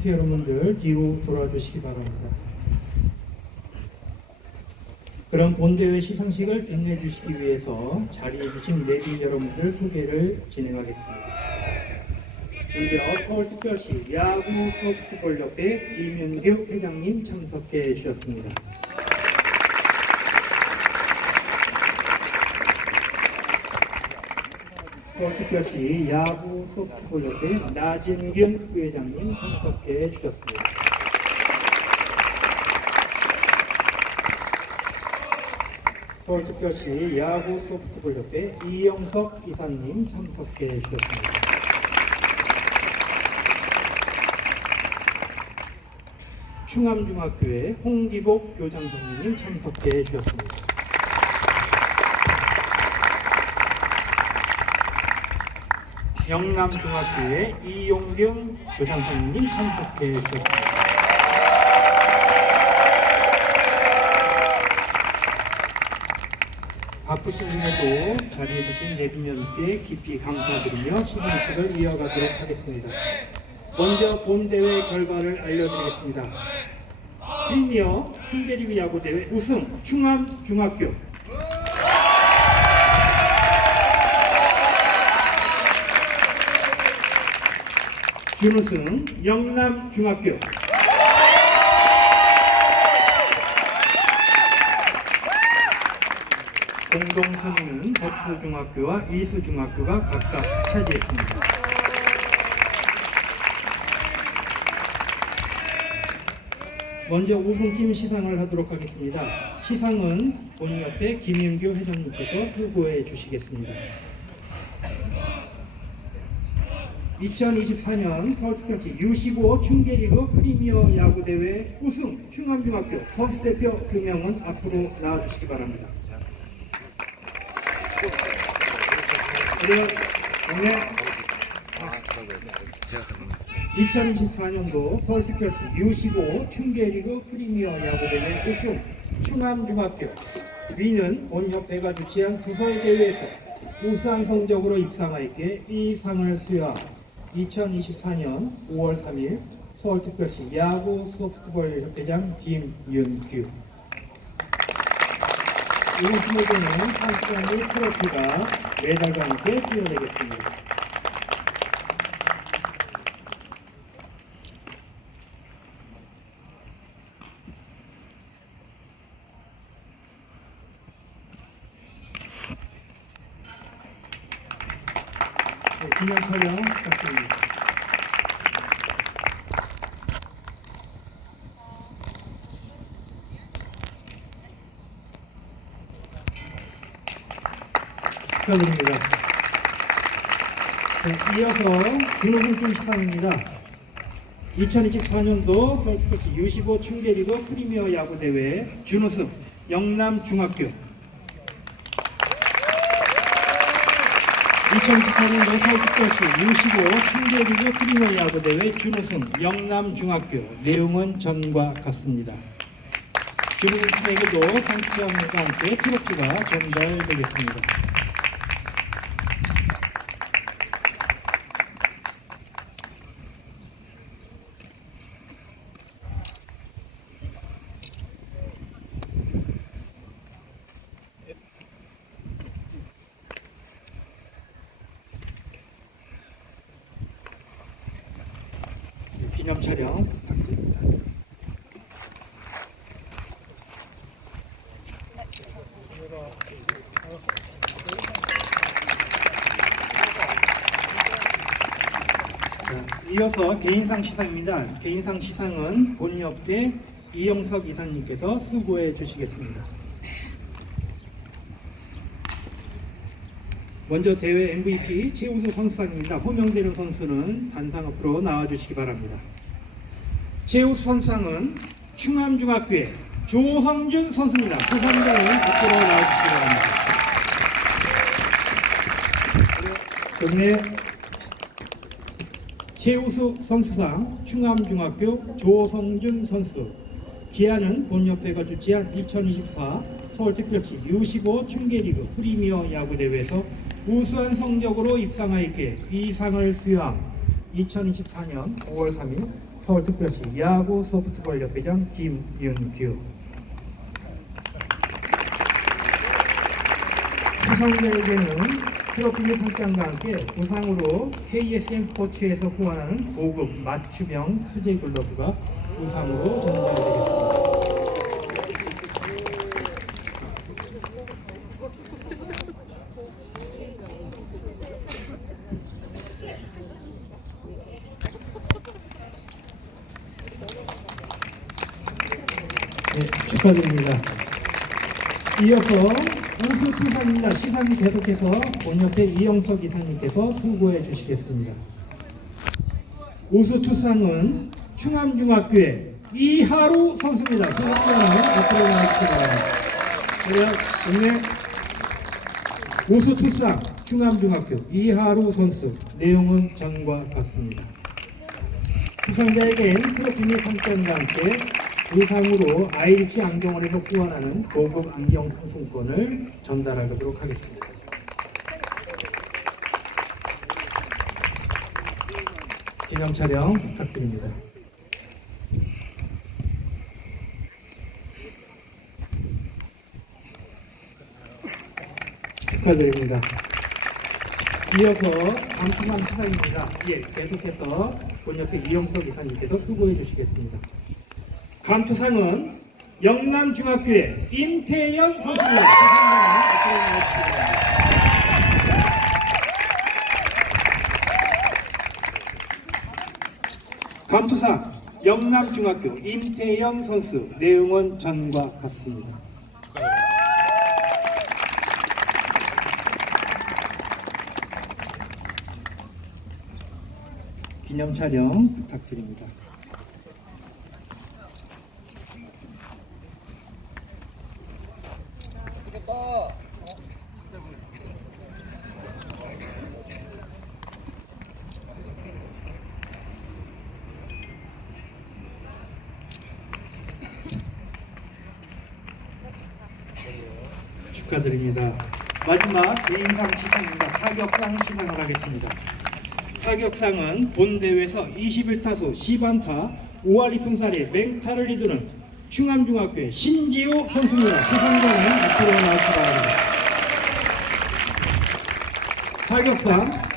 선수 여러분들 뒤로 돌아주시기 바랍니다. 그럼 본대회 시상식을 빛내주시기 위해서 자리해 주신 내빈 여러분들 소개를 진행하겠습니다. 먼저 서울특별시 야구 소프트볼협회 김윤규 회장님 참석해 주셨습니다. 서울 특별시 야구 소프트볼협회 나진균 부회장님 참석해 주셨습니다. 서울특별시 야구 소프트볼협회 이영석 이사님 참석해 주셨습니다. 충암중학교의 홍기복 교장 선생님 참석해 주셨습니다. 영남중학교의 이용경 교장 선생님 참석해 주셨습니다. 바쁘신 중에도 자리해 주신 내빈년께 깊이 감사드리며 시상식을 이어가도록 하겠습니다. 먼저 본 대회 결과를 알려드리겠습니다. 프리미어 킹대리그 야구대회 우승 충암중학교 준우승 영남중학교 공동 3위는 덕수중학교와 이수중학교가 각각 차지했습니다. 먼저 우승팀 시상을 하도록 하겠습니다. 시상은 본협회 김윤규 회장님께서 수고해 주시겠습니다. 2024년 서울특별시 U15 중계리그 프리미어 야구대회 우승 충암중학교 선수대표 2명은 앞으로 나와주시기 바랍니다. 그리고 오늘 2024년도 서울특별시 U15 충계리그 프리미어 야구대회 우승 충암중학교 위는 본협회가 주최한 두서의 대회에서 우수한 성적으로 입상하였기에 이 상을 수여한 2024년 5월 3일 서울특별시 야구 소프트볼 협회장 김윤규 이번 팀에게는 상장 및 트로피가 메달과 함께 수여되겠습니다. 기념 촬영 부탁드립니다. 축하드립니다. 네, 이어서 준우승팀 시상입니다. 2024년도 서울특별시 U15 충계리그 프리미어 야구대회 준우승 영남중학교 2024년도 서울특별시 U15 충계리그 프리미어 야구대회 준우승 영남중학교 내용은 전과 같습니다. 준우승팀에게도 상장과 함께 트로피가 전달되겠습니다. 기념 촬영 부탁드립니다. 자, 이어서 개인상 시상입니다. 개인상 시상은 본협회 이영석 이사님께서 수고해 주시겠습니다. 먼저 대회 MVP 최우수 선수상입니다. 호명되는 선수는 단상 앞으로 나와주시기 바랍니다. 최우수 선수상은 충암중학교의 조성준 선수입니다. 수상자는 앞으로 나와주시기 바랍니다. 동네 최우수 선수상 충암중학교 조성준 선수 기아는 본협회가 주최한 2024 서울특별시 U15 충계리그 프리미어 야구대회에서 우수한 성적으로 입상하였기에 이 상을 수여함 2024년 5월 3일 서울특별시 야구 소프트볼 협회장 김윤규 수상자에게는 트로피 및 상장과 함께 부상으로 KSM 스포츠에서 후원하는 고급 맞춤형 수제 글러브가 부상으로 전달되겠습니다. 네, 축하드립니다. 이어서 우수 투상입니다. 시상 계속해서 본협회 이영석 이사님께서 수고해 주시겠습니다. 우수 투상은 충암중학교의 이하루 선수입니다. 그리고 오늘 우수 투상 충암중학교 이하루 선수 내용은 전과 같습니다. 수상자에겐 트로피 및 상장과 함께 의상으로 아이리치 안경원에서 후원하는 고급 안경 상품권을 전달하도록 하겠습니다. 기념 촬영 부탁드립니다. 축하드립니다. 이어서 감투만 시상입니다. 예, 계속해서 본협회 이영석 이사님께서 수고해 주시겠습니다. 감투상은 영남중학교의 임태영 선수입니다. 감투상 영남중학교 임태영 선수 내용은 전과 같습니다. 기념 촬영 부탁드립니다. 축하드립니다. 마지막 개인상 시상입니다. 타격상 시상을 하겠습니다. 타격상은 본 대회에서 21타수 10안타 5할 2푼 살이 맹타를 이두는 충암중학교의 신지호 선수입니다. 수상자는 앞으로 나오시기 바랍니다. 타격상